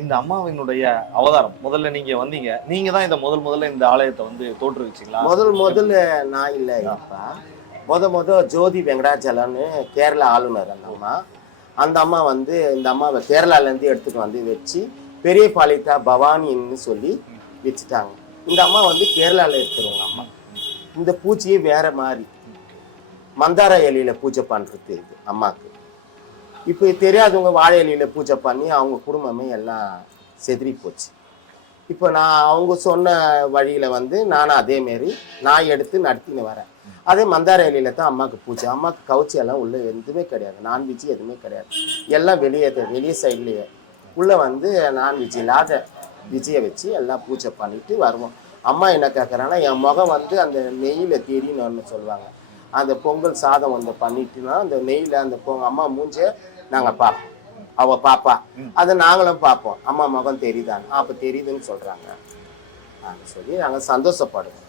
இந்த அம்மாவினுடைய அவதாரம். முதல்ல நீங்க வந்தீங்க. நீங்க தான் இந்த முதல் முதல்ல இந்த ஆலயத்தை வந்து தோற்றுவிச்சிங்களா? முதல் முதல்ல நான் இல்லை அப்பா முத முத ஜோதி வெங்கடாச்சலம்னு கேரளா ஆளுநர் அந்த அம்மா. அந்த அம்மா வந்து இந்த அம்மாவை கேரளாலேருந்து எடுத்துட்டு வந்து வச்சு பெரிய பாலித்தா பவானின்னு சொல்லி வச்சுட்டாங்க. இந்த அம்மா வந்து கேரளாவில் இருக்கிறவங்க அம்மா. இந்த பூச்சியே வேற மாதிரி. மந்தார இலையில பூஜை பண்ணுறது இது அம்மாவுக்கு இப்போ தெரியாதவங்க வாழை பூஜை பண்ணி அவங்க குடும்பமே எல்லாம் செதறி போச்சு. இப்போ நான் அவங்க சொன்ன வழியில் வந்து நானும் அதேமாரி நான் எடுத்து நடத்தின்னு வரேன். அதே மந்தார இலையில தான் அம்மாவுக்கு பூஜை. அம்மாவுக்கு கவுச்சி எல்லாம் உள்ளே எதுவுமே கிடையாது. நான்வெஜ் எதுவுமே கிடையாது. எல்லாம் வெளியே வெளியே சைட்லேயே உள்ளே வந்து நான்வெஜ் இல்லாத விஜயை வச்சு எல்லாம் பூஜை பண்ணிட்டு வருவோம். அம்மா என்ன கேட்குறாங்கன்னா என் முகம் வந்து அந்த நெய்யில் தெரியணும்னு சொல்லுவாங்க. அந்த பொங்கல் சாதம் வந்து பண்ணிட்டுனா அந்த நெய்யில அந்த பொங்க அம்மா மூஞ்ச நாங்க பார்ப்போம் அவ பாப்பா. அதை நாங்களும் பார்ப்போம் அம்மா முகம் தெரியுதாங்க அப்ப தெரியுதுன்னு சொல்றாங்க. நாங்க சொல்லி நாங்க சந்தோஷப்படுவோம்.